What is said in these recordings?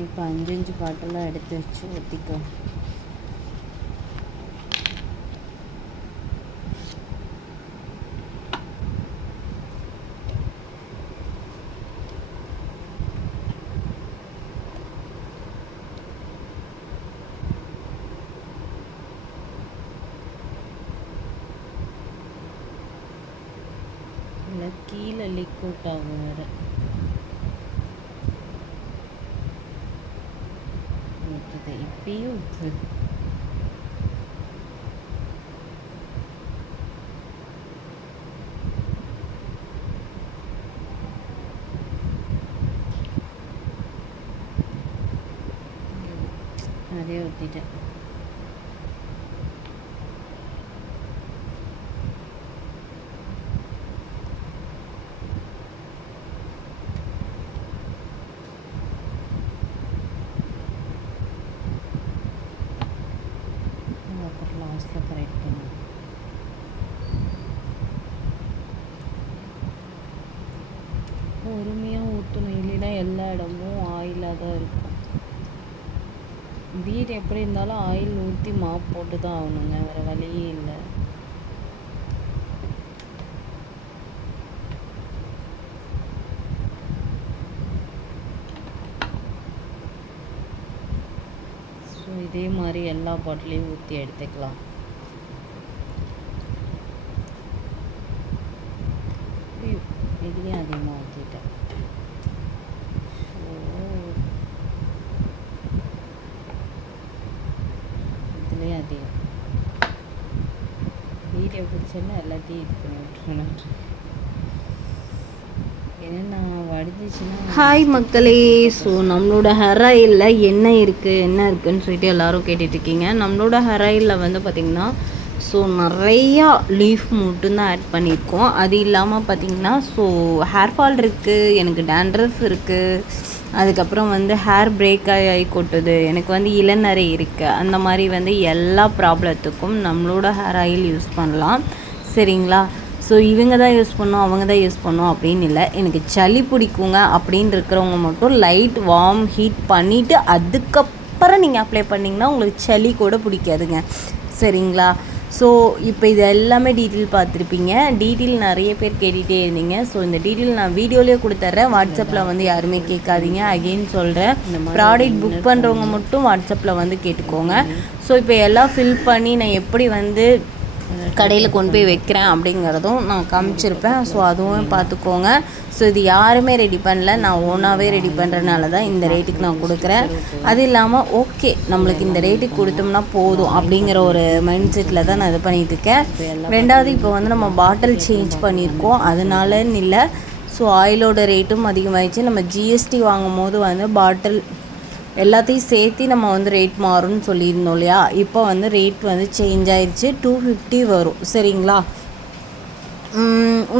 இப்போ 5 பாட்டெல்லாம் எடுத்து வச்சு ஊற்றிக்கோ. இல்லை கீழே லீக் அவுட் ஆகும் வேறு. ஊற்றுது இப்பயும் ஊற்றுது. அதே ஊற்றிட்டேன். அப்புறம் லாஸ்ட்டில் கரெக்ட் பண்ணு. பொறுமையாக ஊற்றணும், இல்லைன்னா எல்லா இடமும் ஆயிலாக தான் இருக்கும். வீடு எப்படி இருந்தாலும் ஆயில் ஊற்றி மாப் போட்டு தான் ஆகணுங்க, வேறு வழியே இல்லை. ஸோ இதே மாதிரி எல்லா பாட்டிலையும் ஊற்றி எடுத்துக்கலாம். இதுலேயும் அதிகமாக ஊற்றிட்டேன். இதுலேயும் அதிகம். வீடியோ பிடிச்சேன்னா எல்லாத்தையும் இது பண்ணி விட்டுருணும். ஏன்னா வடிஞ்சிச்சுன்னா. ஹாய் மக்களே, ஸோ நம்மளோட ஹேர் ஆயிலில் என்ன இருக்குன்னு சொல்லிட்டு எல்லோரும் கேட்டுட்ருக்கீங்க. நம்மளோட ஹேர் ஆயிலில் வந்து பார்த்திங்கன்னா ஸோ நிறையா லீஃப் மட்டும்தான் ஆட் பண்ணியிருக்கோம். அது இல்லாமல் பார்த்திங்கன்னா ஸோ ஹேர் ஃபால் இருக்குது, எனக்கு டேண்ட்ரஃப் இருக்குது, அதுக்கப்புறம் வந்து ஹேர் பிரேக் ஆகி கொட்டுது, எனக்கு வந்து இளநரை இருக்குது. அந்த மாதிரி வந்து எல்லா ப்ராப்ளத்துக்கும் நம்மளோட ஹேர் ஆயில் யூஸ் பண்ணலாம். சரிங்களா? ஸோ இவங்க தான் யூஸ் பண்ணோம், அவங்க தான் யூஸ் பண்ணோம் அப்படின்னு இல்லை. எனக்கு சளி பிடிக்குங்க அப்படின்னு இருக்கிறவங்க மட்டும் லைட் வார்ம் ஹீட் பண்ணிவிட்டு அதுக்கப்புறம் நீங்கள் அப்ளை பண்ணிங்கன்னா உங்களுக்கு சளி கூட பிடிக்காதுங்க. சரிங்களா? ஸோ இப்போ இது எல்லாமே டீட்டெயில் பார்த்துருப்பீங்க. டீட்டெயில் நிறைய பேர் கேட்டுகிட்டே இருந்தீங்க. ஸோ இந்த டீட்டெயில் நான் வீடியோலேயே கொடுத்துட்றேன். வாட்ஸ்அப்பில் வந்து யாருமே கேட்காதீங்க. அகெயின் சொல்கிறேன், ப்ராடக்ட் புக் பண்ணுறவங்க மட்டும் வாட்ஸ்அப்பில் வந்து கேட்டுக்கோங்க. ஸோ இப்போ எல்லாம் ஃபில் பண்ணி நான் எப்படி வந்து கடையில் கொண்டு போய் வைக்கிறேன் அப்படிங்கிறதும் நான் காமிச்சிருப்பேன். ஸோ அதுவும் பார்த்துக்கோங்க. ஸோ இது யாருமே ரெடி பண்ணல, நான் ஓனாகவே ரெடி பண்ணுறதுனால தான் இந்த ரேட்டுக்கு நான் கொடுக்குறேன். அது இல்லாமல் ஓகே நம்மளுக்கு இந்த ரேட்டுக்கு கொடுத்தோம்னா போதும் அப்படிங்கிற ஒரு மைண்ட் செட்டில் தான் நான் இது பண்ணிகிட்ருக்கேன். ரெண்டாவது இப்போ வந்து நம்ம பாட்டில் சேஞ்ச் பண்ணியிருக்கோம், அதனாலன்னு இல்லை. ஸோ ஆயிலோட ரேட்டும் அதிகமாகிடுச்சு. நம்ம ஜிஎஸ்டி வாங்கும் போது வந்து பாட்டில் எல்லாத்தையும் சேர்த்து நம்ம வந்து ரேட் மாறும்னு சொல்லியிருந்தோம் இல்லையா? இப்போ வந்து ரேட் வந்து சேஞ்ச் ஆயிடுச்சு, 250 வரும். சரிங்களா?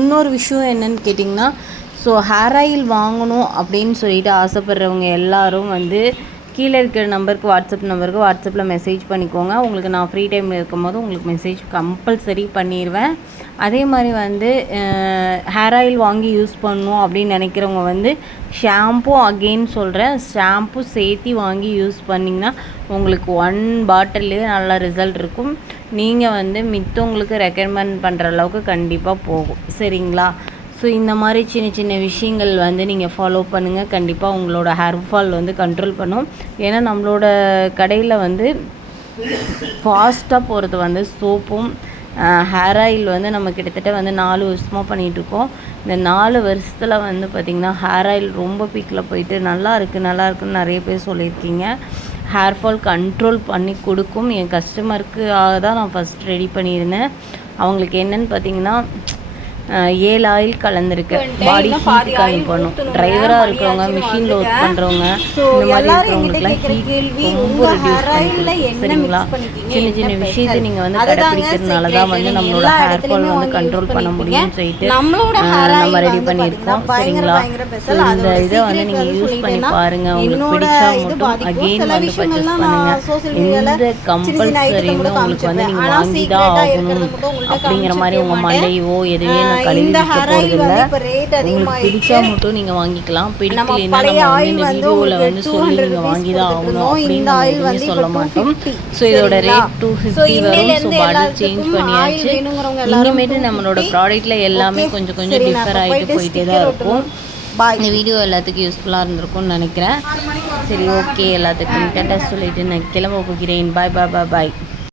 இன்னொரு விஷயம் என்னன்னு கேட்டிங்கன்னா, ஸோ ஹேர் ஆயில் வாங்கணும் அப்படின்னு சொல்லிட்டு ஆசைப்படுறவங்க எல்லோரும் வந்து கீழே இருக்கிற நம்பருக்கு வாட்ஸ்அப்பில் மெசேஜ் பண்ணிக்கோங்க. உங்களுக்கு நான் ஃப்ரீ டைமில் இருக்கும்போது உங்களுக்கு மெசேஜ் கம்பல்சரி பண்ணிடுவேன். அதே மாதிரி வந்து ஹேர் ஆயில் வாங்கி யூஸ் பண்ணணும் அப்படின்னு நினைக்கிறவங்க வந்து ஷாம்பு அகெயின் சொல்கிறேன், ஷாம்பு சேர்த்து வாங்கி யூஸ் பண்ணிங்கன்னா உங்களுக்கு 1 பாட்டில்லே நல்ல ரிசல்ட் இருக்கும். நீங்கள் வந்து மித்தவங்களுக்கு ரெக்கமெண்ட் பண்ணுற அளவுக்கு கண்டிப்பாக போகும். சரிங்களா? ஸோ இந்த மாதிரி சின்ன சின்ன விஷயங்கள் வந்து நீங்கள் ஃபாலோ பண்ணுங்கள். கண்டிப்பாக உங்களோட ஹேர் ஃபால் வந்து கண்ட்ரோல் பண்ணும். ஏன்னா நம்மளோட கடையில் வந்து ஃபாஸ்ட்டாக போகிறது வந்து சோப்பும் ஹேர் ஆயில் வந்து நம்ம கிட்டத்தட்ட வந்து 4 வருஷமாக பண்ணிகிட்ருக்கோம். இந்த 4 வருஷத்தில் வந்து பார்த்திங்கன்னா ஹேர் ஆயில் ரொம்ப பீக்கில் போயிட்டு நல்லா இருக்குன்னு நிறைய பேர் சொல்லியிருக்கீங்க. ஹேர் ஃபால் கண்ட்ரோல் பண்ணி கொடுக்கும். என் கஸ்டமருக்கு தான் நான் ஃபஸ்ட் ரெடி பண்ணியிருந்தேன். அவங்களுக்கு என்னென்னு பார்த்திங்கன்னா 7 ஆயில் கலந்துருக்கு. பாடி ஹீட் கம்மி பண்ணும். டிரைவராக இருக்கிறவங்க, மிஷினில் ஒர்க் பண்ணுறவங்க, இந்த மாதிரி இருக்கிறவங்களுக்குலாம் ஹீட் ரொம்ப ரெடியூஸ் பண்ணி. சரிங்களா? சின்ன சின்ன விஷயத்தை நீங்கள் வந்து கடைப்பிடிக்கிறதுனால தான் வந்து நம்மளோட ஹேர் ஃபால் வந்து கண்ட்ரோல் பண்ண முடியும்னு சொல்லிட்டு நம்ம ரெடி பண்ணியிருக்கோம். சரிங்களா? ஸோ இந்த இதை வந்து நீங்கள் யூஸ் பண்ணி பாருங்கள். உங்களுக்கு பிடிச்சா மட்டும் அகெயின் வந்து பர்ச்சேஸ் பண்ணுங்கள். எந்த கம்பல்சரியுமே உங்களுக்கு வந்து நீங்கள் வாங்கி தான் ஆகணும் அப்படிங்கிற மாதிரி உங்கள் மண்டையோ எதுவே கழுவி விற்க போகிறதில்ல. உங்களுக்கு பிடிச்சா மட்டும் நீங்கள் வாங்கிக்கலாம், பிடிக்கலைன்னா நம்ம வந்து இந்த வீடியோவில் வந்து சொல்லி நீங்கள் வாங்கி தான் ஆகணும் அப்படின்னு நம்ம எதுவுமே சொல்ல மாட்டோம். ஸோ இதோட ரேட் 250 வரும். ஸோ பாட்டில் சேஞ்ச் பண்ணியாச்சு. இனிமேட்டு நம்மளோட ப்ராடக்ட்டில் எல்லாமே கொஞ்சம் கொஞ்சம் டிஃபர் ஆகிட்டு போயிட்டே தான் இருக்கும். இந்த வீடியோ எல்லாத்துக்கும் யூஸ்ஃபுல்லாக இருந்திருக்கும்னு நினைக்கிறேன். சரி, ஓகே, எல்லாத்துக்கும் டாட்டா சொல்லிட்டு நான் கிளம்ப போகிறேன். பாய் பாய் பாய் பாய்.